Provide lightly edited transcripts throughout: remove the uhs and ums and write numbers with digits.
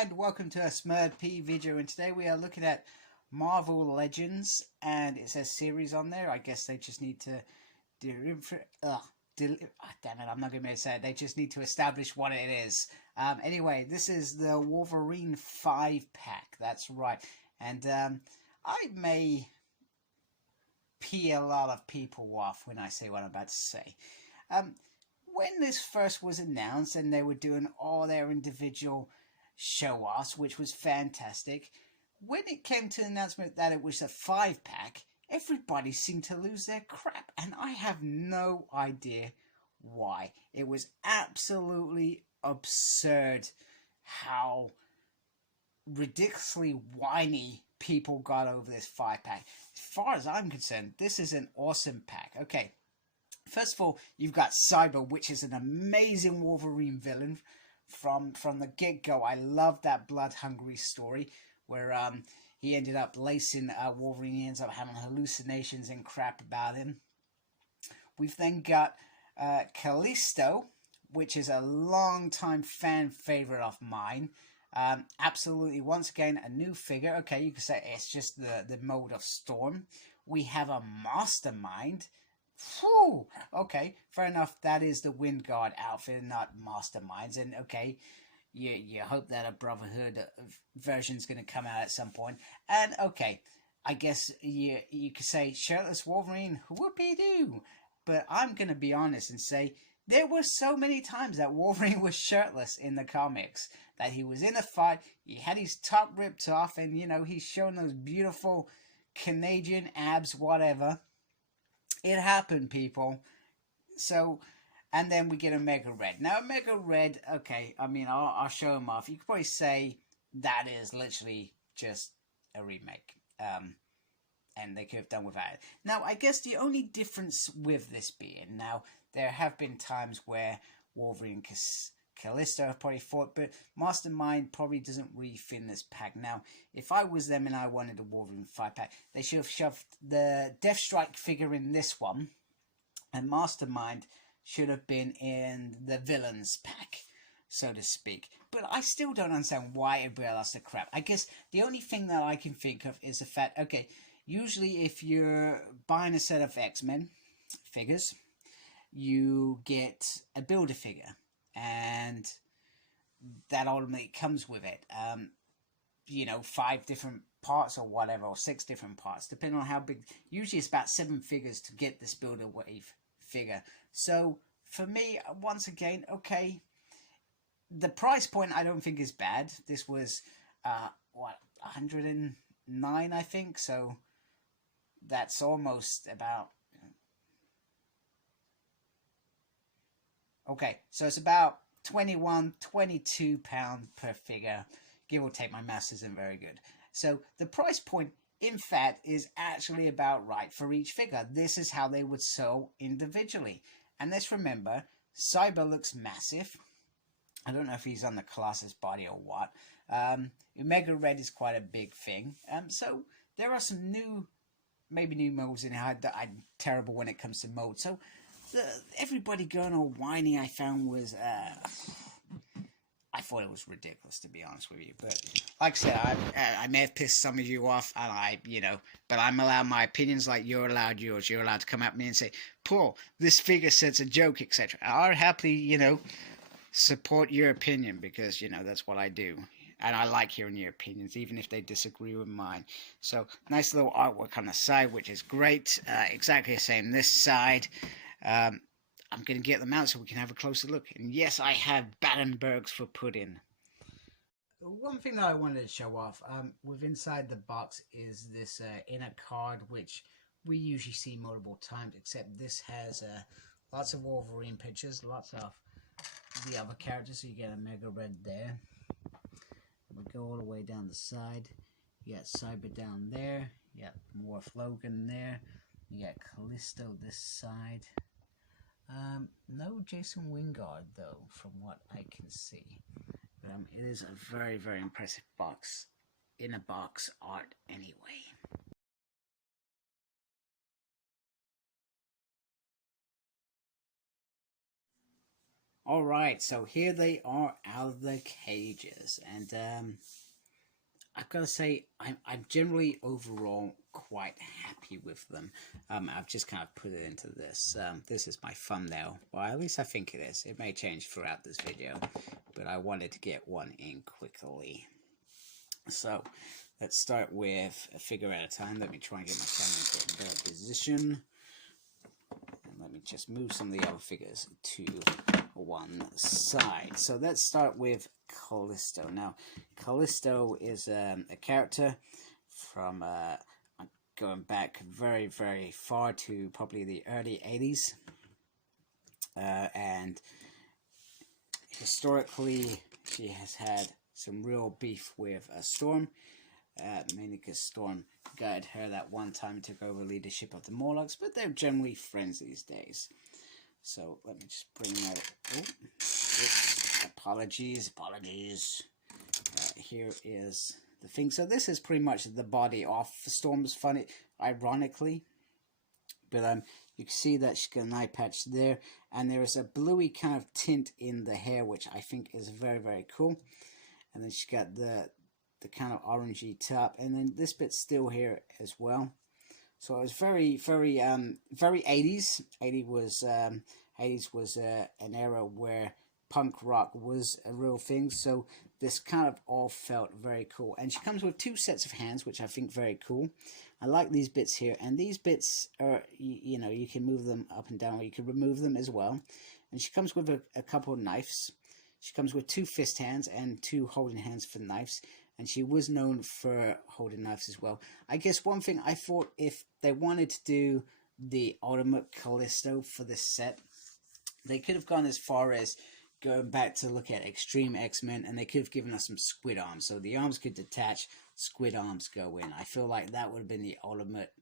and welcome to a Smurd video, and today we are looking at Marvel Legends, and it says series on there. I guess they just need to damn it, I'm not going to be able to say it. They just need to establish what it is. Anyway, this is the Wolverine 5-pack, that's right, and I may pee a lot of people off when I say what I'm about to say. When this first was announced and they were doing all their individual show-offs, which was fantastic, when it came to the announcement that it was a 5-pack, everybody seemed to lose their crap, and I have no idea why. It was absolutely absurd how ridiculously whiny people got over this 5-pack. As far as I'm concerned, this is an awesome pack. Okay, first of all, you've got Cyber, which is an amazing Wolverine villain from the get-go. I love that blood-hungry story where he ended up lacing Wolverine. He ends up having hallucinations and crap about him. We've then got Callisto, which is a long-time fan favorite of mine. Absolutely, once again, a new figure. Okay, you could say it's just the mode of Storm. We have a Mastermind. Whew. Okay, fair enough. That is the Wind Guard outfit, not Masterminds. And okay, you hope that a Brotherhood version is going to come out at some point. And okay, I guess you could say shirtless Wolverine, whoopee-doo. But I'm going to be honest and say there were so many times that Wolverine was shirtless in the comics, that he was in a fight, he had his top ripped off, and you know, he's showing those beautiful Canadian abs, whatever. It happened, people. So, and then we get a Mega Red. Now, a Mega Red, okay, I mean, I'll show him off. You could probably say that is literally just a remake. And they could have done without it. Now, I guess the only difference with this being, now, there have been times where Wolverine and Callisto have probably fought, but Mastermind probably doesn't really fit in this pack. Now, if I was them and I wanted a Wolverine 5-pack, they should have shoved the Deathstrike figure in this one, and Mastermind should have been in the Villains pack, so to speak. But I still don't understand why everybody lost the crap. I guess the only thing that I can think of is the fact, okay, usually if you're buying a set of X-Men figures, you get a Build-A-Figure, and that ultimately comes with it. You know, 5 different parts or whatever, or 6 different parts, depending on how big. Usually it's about 7 figures to get this Build-A-Wave figure. So for me, once again, okay, the price point I don't think is bad. This was what, 109, I think, so that's almost about, okay, so it's about 21, 22 pounds per figure, give or take. My maths isn't very good. So the price point, in fact, is actually about right for each figure. This is how they would sell individually. And let's remember, Cyber looks massive. I don't know if he's on the Colossus body or what. Mega Red is quite a big thing. So there are some new, maybe new modes in here. I'm terrible when it comes to modes. So everybody going all whiny, I found was, I thought it was ridiculous, to be honest with you. But like I said, I may have pissed some of you off, and but I'm allowed my opinions like you're allowed yours. You're allowed to come at me and say, Paul, this figure says a joke, etc. I'll happily, support your opinion, because, that's what I do. And I like hearing your opinions, even if they disagree with mine. So, nice little artwork on the side, which is great. Exactly the same this side. I'm going to get them out so we can have a closer look. And yes, I have Battenbergs for pudding. One thing that I wanted to show off, with inside the box is this inner card, which we usually see multiple times, except this has lots of Wolverine pictures, lots of the other characters, so you get a Mega Red there. We go all the way down the side. You got Cyber down there. You got Morph Logan there. You got Callisto this side. No Jason Wingard though, from what I can see. But it is a very, very impressive box. In a box art anyway. Alright, so here they are out of the cages, and I've got to say, I'm generally overall quite happy with them. I've just kind of put it into this. This is my thumbnail, well, at least I think it is. It may change throughout this video, but I wanted to get one in quickly. So, let's start with a figure at a time. Let me try and get my camera in a better position. And let me just move some of the other figures to one side. So let's start with Callisto. Now, Callisto is a character from going back very, very far to probably the early 80s. And historically, she has had some real beef with Storm. Mainly because Storm guided her that one time and took over leadership of the Morlocks, but they're generally friends these days. So let me just bring that. Oh, oops, apologies. Here is the thing. So this is pretty much the body of Storm's funny, ironically. But you can see that she's got an eye patch there, and there is a bluey kind of tint in the hair, which I think is very, very cool. And then she's got the kind of orangey top, and then this bit's still here as well. So it was very, very 80s. 80s was an era where punk rock was a real thing. So this kind of all felt very cool. And she comes with 2 sets of hands, which I think very cool. I like these bits here, and these bits are, you know, you can move them up and down, or you can remove them as well. And she comes with a couple of knives. She comes with 2 fist hands and 2 holding hands for knives. And she was known for holding knives as well. I guess one thing I thought, if they wanted to do the Ultimate Callisto for this set, they could have gone as far as going back to look at Extreme X-Men, and they could have given us some squid arms. So the arms could detach, squid arms go in. I feel like that would have been the ultimate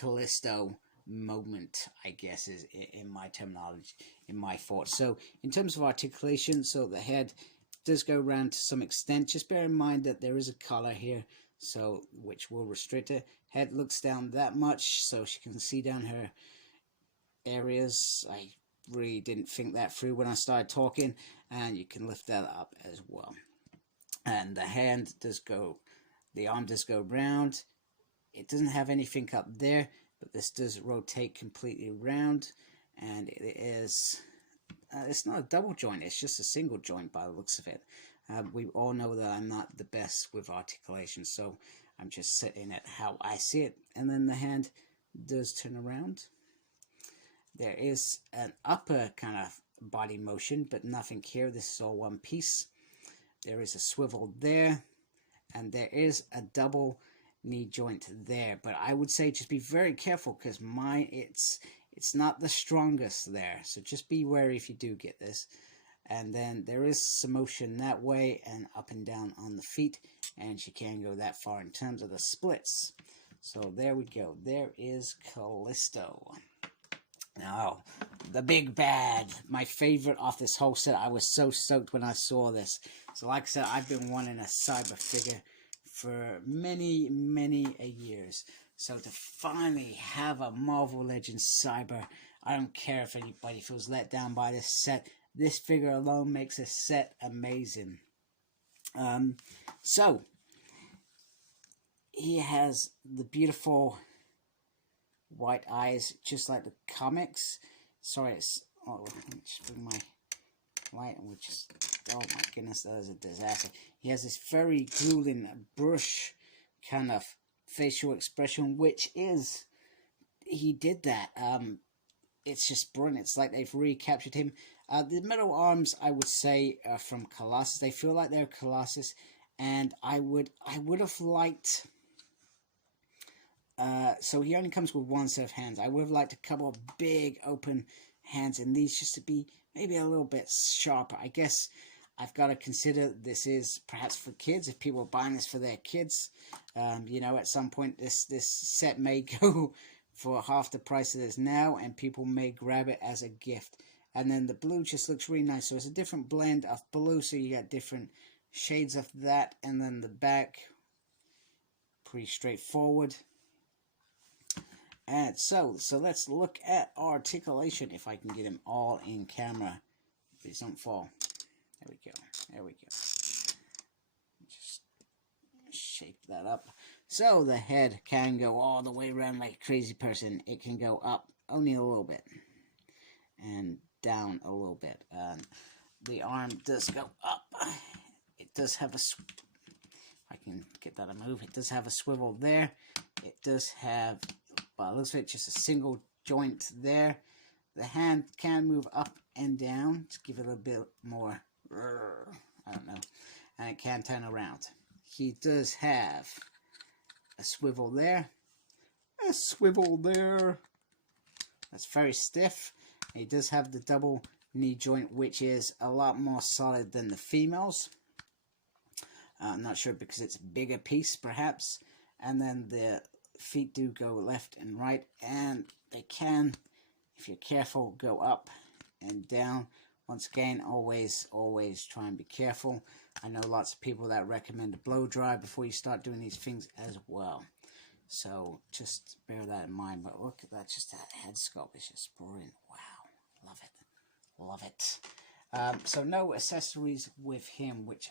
Callisto moment, I guess, is in my terminology, in my thoughts. So in terms of articulation, so the head does go around to some extent. Just bear in mind that there is a collar here, so which will restrict it. Head looks down that much, so she can see down her areas. I really didn't think that through when I started talking, and you can lift that up as well. And the hand does go, the arm does go round. It doesn't have anything up there, but this does rotate completely round, and it is. It's not a double joint, it's just a single joint by the looks of it. We all know that I'm not the best with articulation, so I'm just setting it how I see it. And then the hand does turn around. There is an upper kind of body motion, but nothing here. This is all one piece. There is a swivel there, and there is a double knee joint there. But I would say just be very careful, because it's not the strongest there, so just be wary if you do get this. And then there is some motion that way and up and down on the feet, and she can go that far in terms of the splits. So there we go. There is Callisto. Now, the big bad, my favorite off this whole set. I was so stoked when I saw this. So like I said, I've been wanting a cyber figure for many, many years. So to finally have a Marvel Legends Cyber, I don't care if anybody feels let down by this set. This figure alone makes this set amazing. So, he has the beautiful white eyes, just like the comics. Sorry, oh, let me just bring my light, and we'll just, oh my goodness, that is a disaster. He has this very grueling brush kind of facial expression, which is, he did that. It's just brilliant. It's like they've recaptured him. The metal arms, I would say, are from Colossus. They feel like they're Colossus, and I would have liked. So he only comes with 1 set of hands. I would have liked a couple of big open hands in these, just to be maybe a little bit sharper. I guess I've got to consider this is perhaps for kids. If people are buying this for their kids, you know, at some point this set may go for half the price it is now, and people may grab it as a gift. And then the blue just looks really nice. So it's a different blend of blue, so you got different shades of that. And then the back, pretty straightforward. And so let's look at articulation, if I can get them all in camera Please don't fall. There we go. There we go. Just shape that up. So the head can go all the way around like a crazy person. It can go up only a little bit. And down a little bit. The arm does go up. It does have a... I can get that to move. It does have a swivel there. It does have... Well, it looks like just a single joint there. The hand can move up and down to give it a bit more, I don't know, and it can turn around. He does have a swivel there, that's very stiff. He does have the double knee joint, which is a lot more solid than the females. I'm not sure because it's a bigger piece perhaps. And then the feet do go left and right, and they can, if you're careful, go up and down. Once again, always try and be careful. I know lots of people that recommend a blow dry before you start doing these things as well. So just bear that in mind. But look at that, just that head sculpt is just brilliant. Wow, love it, love it. So no accessories with him, which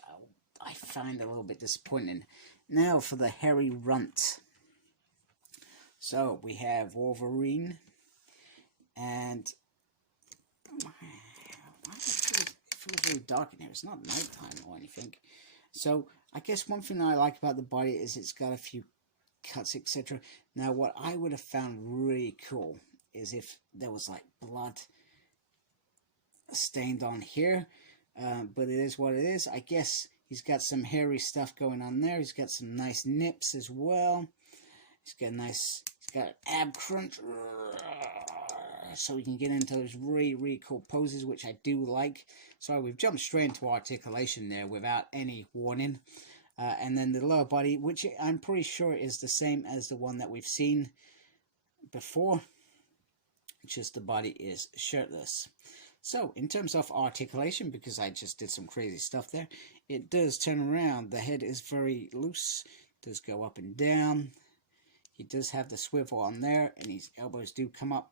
I find a little bit disappointing. Now for the hairy runt. So we have Wolverine, and it feels really dark in here. It's not nighttime or anything. So I guess one thing I like about the body is it's got a few cuts, etc. Now what I would have found really cool is if there was like blood stained on here, but it is what it is. I guess he's got some hairy stuff going on there. He's got some nice nips as well. He's got an ab crunch, so we can get into those really cool poses, which I do like. So we've jumped straight into articulation there without any warning. And then the lower body, which I'm pretty sure is the same as the one that we've seen before, just the body is shirtless. So in terms of articulation, because I just did some crazy stuff there, it does turn around. The head is very loose, does go up and down. He does have the swivel on there, and his elbows do come up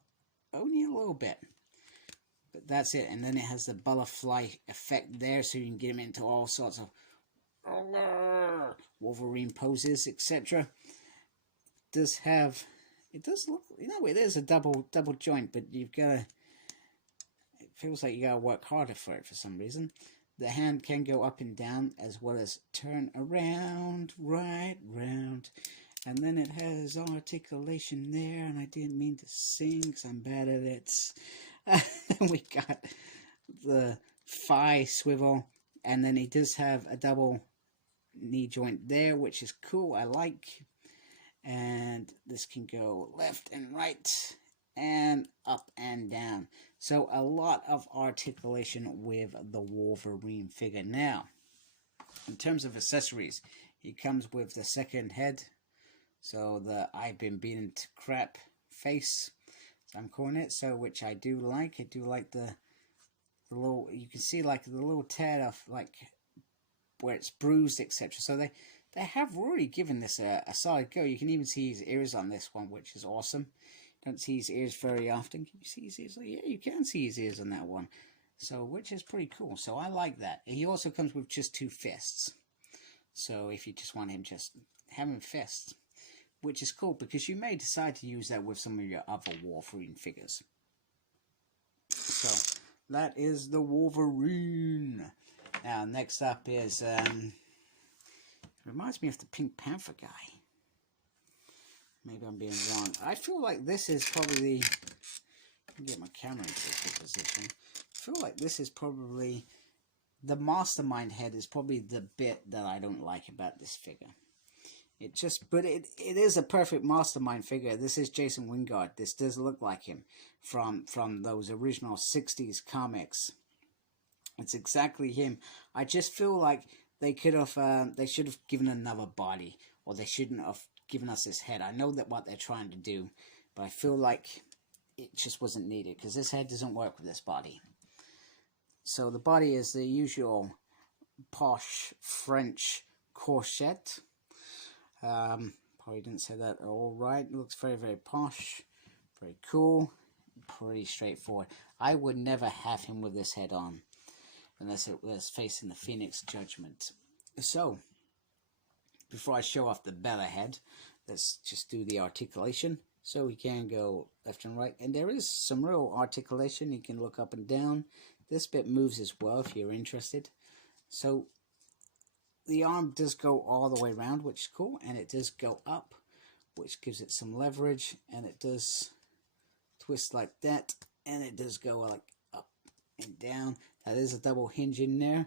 only a little bit. But that's it. And then it has the butterfly effect there, so you can get him into all sorts of Wolverine poses, etc. It does look, it is a double joint, but you've got to, it feels like you got to work harder for it for some reason. The hand can go up and down as well as turn around, right round. And then it has articulation there, and I didn't mean to sing because I'm bad at it. Then we got the thigh swivel, and then he does have a double knee joint there, which is cool, I like. And this can go left and right, and up and down. So a lot of articulation with the Wolverine figure. Now, in terms of accessories, he comes with the second head. So the I've been beaten to crap face, so I'm calling it. So which I do like. I do like the little, you can see like the little tear of like where it's bruised, etc. So they have really given this a solid go. You can even see his ears on this one, which is awesome. Don't see his ears very often. Can you see his ears? Yeah, you can see his ears on that one. So which is pretty cool. So I like that. He also comes with just 2 fists. So if you just want him just having fists, which is cool because you may decide to use that with some of your other Wolverine figures. So that is the Wolverine. Now next up is reminds me of the Pink Panther guy. Maybe I'm being wrong. I feel like this is probably, let me get my camera into a good position. I feel like this is probably, the Mastermind head is probably the bit that I don't like about this figure. But it is a perfect Mastermind figure. This is Jason Wingard. This does look like him from those original 60s comics. It's exactly him. I just feel like they should have given another body, or they shouldn't have given us his head. I know that what they're trying to do, but I feel like it just wasn't needed because this head doesn't work with this body. So the body is the usual posh French corset. Probably didn't say that all right. It looks very posh, very cool, pretty straightforward. I would never have him with this head on. unless it was facing the Phoenix Judgment. So, before I show off the Bella head, let's just do the articulation. So he can go left and right, and there is some real articulation. He can look up and down. This bit moves as well if you're interested. So the arm does go all the way around, which is cool, and it does go up, which gives it some leverage, and it does twist like that, and it does go like up and down. Now there's a double hinge in there.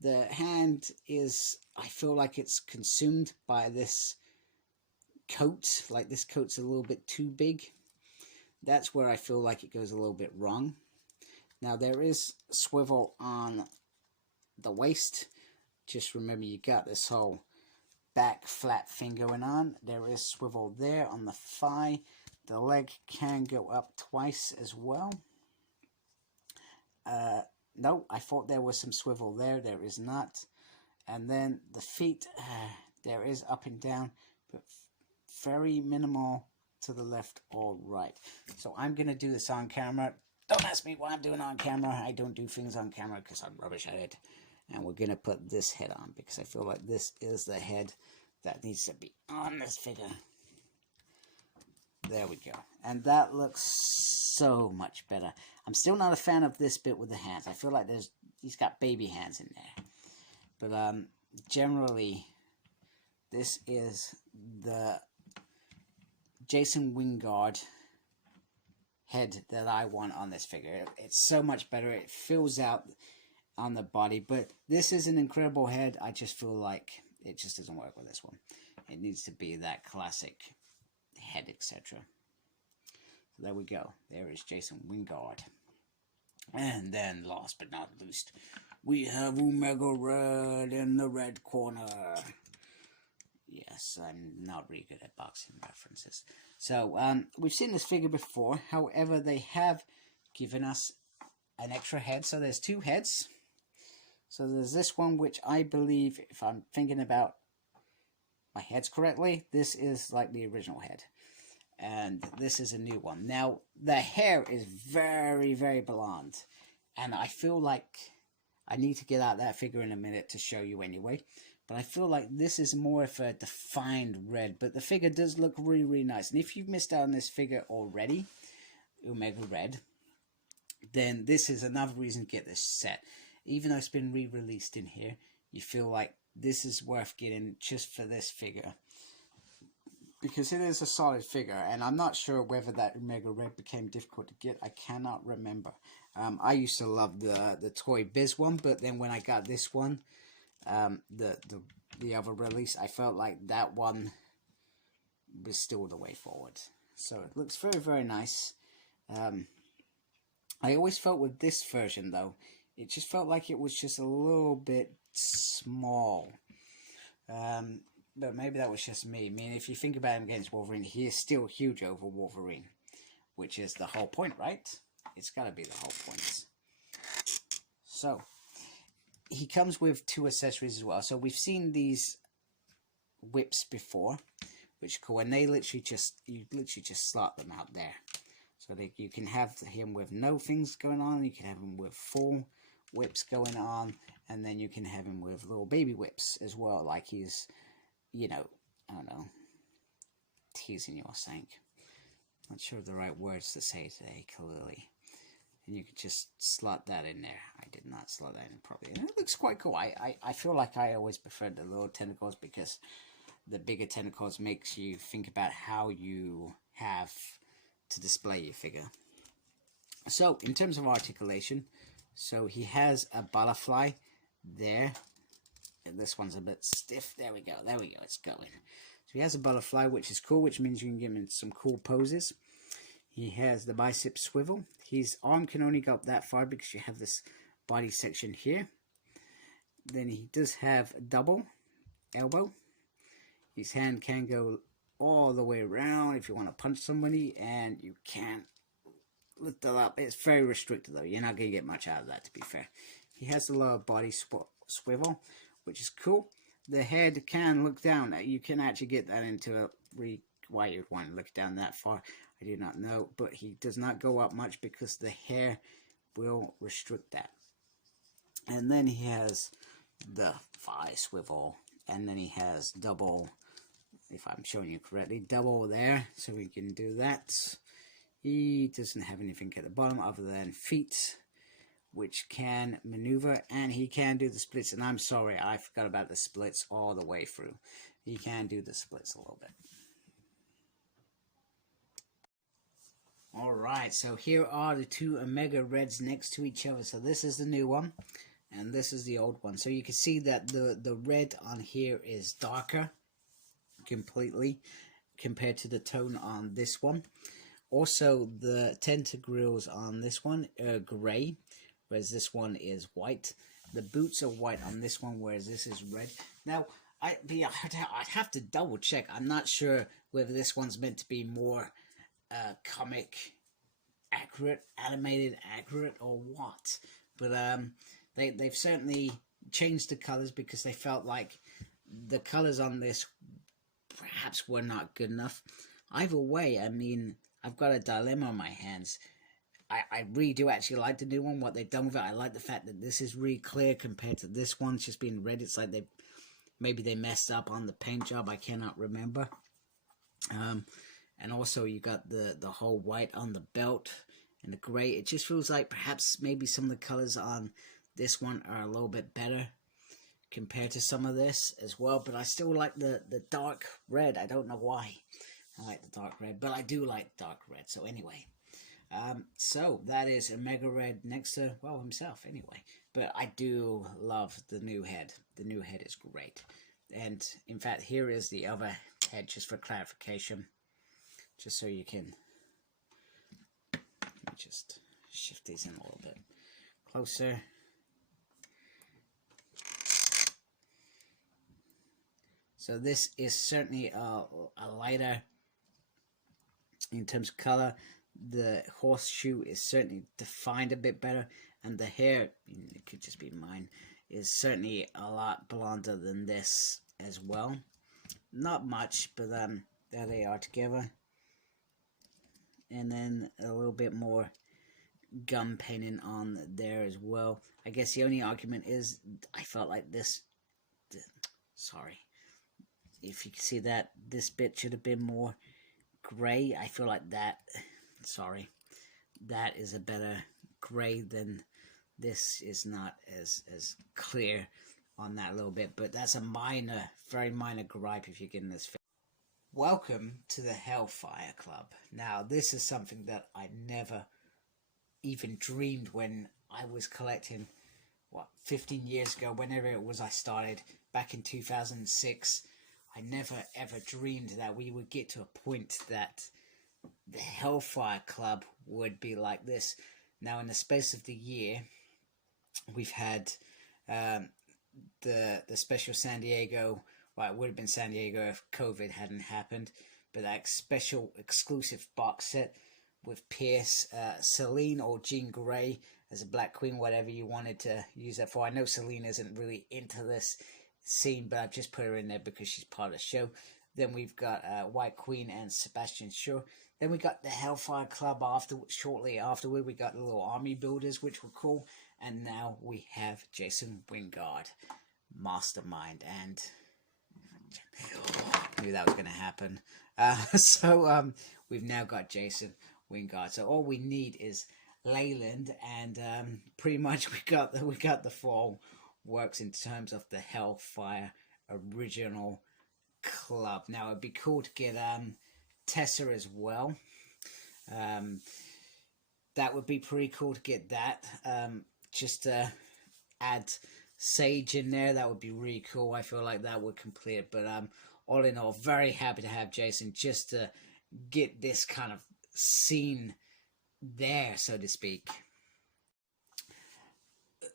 The hand is, I feel like it's consumed by this coat, like this coat's a little bit too big. That's where I feel like it goes a little bit wrong. Now there is swivel on the waist. Just remember, you got this whole back flat thing going on. There is swivel there on the thigh. The leg can go up twice as well. No, I thought there was some swivel there. There is not. And then the feet, there is up and down, but very minimal to the left or right. So I'm going to do this on camera. Don't ask me why I'm doing it on camera. I don't do things on camera because I'm rubbish at it. And we're going to put this head on because I feel like this is the head that needs to be on this figure. There we go. And that looks so much better. I'm still not a fan of this bit with the hands. I feel like he's got baby hands in there. But generally, this is the Jason Wingard head that I want on this figure. It's so much better. It fills out on the body. But this is an incredible head. I just feel like it just doesn't work with this one. It needs to be that classic head, etc. So there we go. There is Jason Wingard. And then, last but not least, we have Omega Red in the red corner. Yes, I'm not really good at boxing references. So, we've seen this figure before. However, they have given us an extra head. So there's two heads. So there's this one, which I believe, if I'm thinking about my heads correctly, this is like the original head. And this is a new one. Now, the hair is very, very blonde. And I feel like I need to get out that figure in a minute to show you anyway. But I feel like this is more of a defined red. But the figure does look really, really nice. And if you've missed out on this figure already, Omega Red, then this is another reason to get this set. Even though it's been re-released in here, you feel like this is worth getting just for this figure. Because it is a solid figure, and I'm not sure whether that Omega Red became difficult to get. I cannot remember. I used to love the Toy Biz one, but then when I got this one, the other release, I felt like that one was still the way forward. So it looks very, very nice. I always felt with this version, though, it just felt like it was just a little bit small. But maybe that was just me. I mean, if you think about him against Wolverine, he is still huge over Wolverine. Which is the whole point, right? It's got to be the whole point. So, he comes with two accessories as well. So, we've seen these whips before. Which is cool. And they literally just, you literally just slot them out there. So, you can have him with no things going on. You can have him with full whips going on. And then you can have him with little baby whips as well. Like he's, you know, I don't know, teasing you or something. Not sure of the right words to say today, clearly. And you could just slot that in there. I did not slot that in properly. And it looks quite cool. I feel like I always preferred the little tentacles because the bigger tentacles makes you think about how you have to display your figure. So, in terms of articulation, so he has a butterfly there. And this one's a bit stiff. There we go. There we go. It's going. So he has a butterfly, which is cool, which means you can give him some cool poses. He has the bicep swivel. His arm can only go up that far because you have this body section here. Then he does have a double elbow. His hand can go all the way around if you want to punch somebody, and you can't lift it up. It's very restricted, though. You're not going to get much out of that, to be fair. He has the lower body swivel, which is cool. The head can look down. You can actually get that into a why you'd want to look down that far, I do not know. But he does not go up much because the hair will restrict that. And then he has the fire swivel, and then he has double, if I'm showing you correctly, double there, so we can do that. He doesn't have anything at the bottom other than feet, which can maneuver, and he can do the splits. And I'm sorry, I forgot about the splits all the way through. He can do the splits a little bit. Alright, so here are the two Omega Reds next to each other. So this is the new one, and this is the old one. So you can see that the red on here is darker completely compared to the tone on this one. Also, the tentacles on this one are grey, whereas this one is white. The boots are white on this one, whereas this is red. Now, I'd have to double check. I'm not sure whether this one's meant to be more comic accurate, animated accurate, or what. But they've certainly changed the colors because they felt like the colors on this perhaps were not good enough. Either way, I mean, I've got a dilemma on my hands. I really do actually like the new one, what they've done with it. I like the fact that this is really clear compared to this one just being red. It's like maybe they messed up on the paint job. I cannot remember. And also you got the whole white on the belt and the gray. It just feels like perhaps maybe some of the colors on this one are a little bit better compared to some of this as well. But I still like the dark red. I don't know why I like the dark red, but I do like dark red. So anyway, so that is Omega Red next to, well, himself anyway. But I do love the new head. The new head is great. And in fact, here is the other head just for clarification. Just so you can, let me just shift these in a little bit closer. So this is certainly a lighter in terms of color. The horseshoe is certainly defined a bit better, and the hair, it could just be mine, is certainly a lot blonder than this as well. Not much, but there they are together. And then a little bit more gum painting on there as well. I guess the only argument is I felt like this, sorry, if you can see that, this bit should have been more gray. I feel like that, sorry, that is a better gray than this. Is not as clear on that little bit, but that's a minor, very minor gripe if you're getting this. Welcome to the Hellfire Club. Now, this is something that I never even dreamed when I was collecting, 15 years ago, whenever it was I started, back in 2006. I never ever dreamed that we would get to a point that the Hellfire Club would be like this. Now, in the space of the year, we've had the special San Diego. Well, it would have been San Diego if COVID hadn't happened. But that special exclusive box set with Pierce, Celine or Jean Grey as a Black Queen, whatever you wanted to use that for. I know Celine isn't really into this scene, but I've just put her in there because she's part of the show. Then we've got White Queen and Sebastian Shaw. Then we got the Hellfire Club shortly afterward. We got the little army builders, which were cool. And now we have Jason Wingard, Mastermind, and knew that was going to happen. So we've now got Jason Wingard. So all we need is Leyland, and pretty much we got the full works in terms of the Hellfire original club. Now it'd be cool to get Tessa as well. That would be pretty cool to get that. Just to add Sage in there, that would be really cool. I feel like that would complete it. But all in all, very happy to have Jason just to get this kind of scene there, so to speak.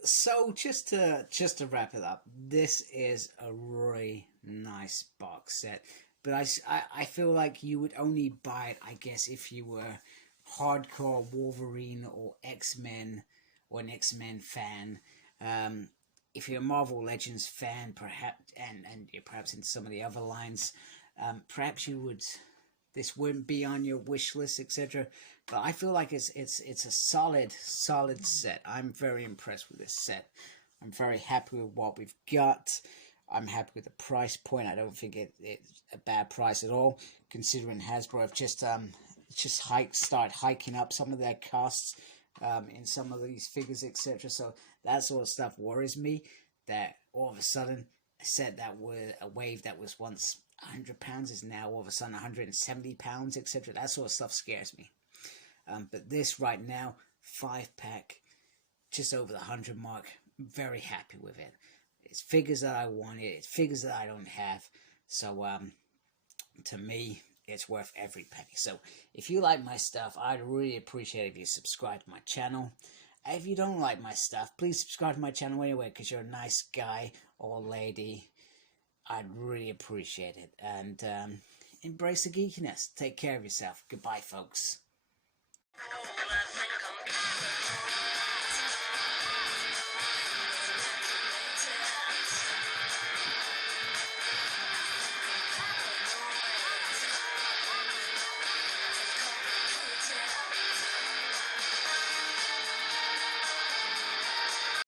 So just to wrap it up, this is a really nice box set. But I feel like you would only buy it, I guess, if you were hardcore Wolverine or X-Men or an X-Men fan. If you're a Marvel Legends fan, perhaps, and you're perhaps in some of the other lines, perhaps you would. This wouldn't be on your wish list, etc. But I feel like it's a solid set. I'm very impressed with this set. I'm very happy with what we've got. I'm happy with the price point. I don't think it's a bad price at all, considering Hasbro have just started hiking up some of their costs in some of these figures, etc. So that sort of stuff worries me. That all of a sudden, a set that was a wave that was once £100 is now all of a sudden £170, etc. That sort of stuff scares me. But this right now, 5-pack, just over the 100 mark. Very happy with it. It's figures that I wanted. It's figures that I don't have. So to me, it's worth every penny. So if you like my stuff, I'd really appreciate it if you subscribe to my channel. If you don't like my stuff, please subscribe to my channel anyway, because you're a nice guy or lady. I'd really appreciate it. And embrace the geekiness. Take care of yourself. Goodbye, folks.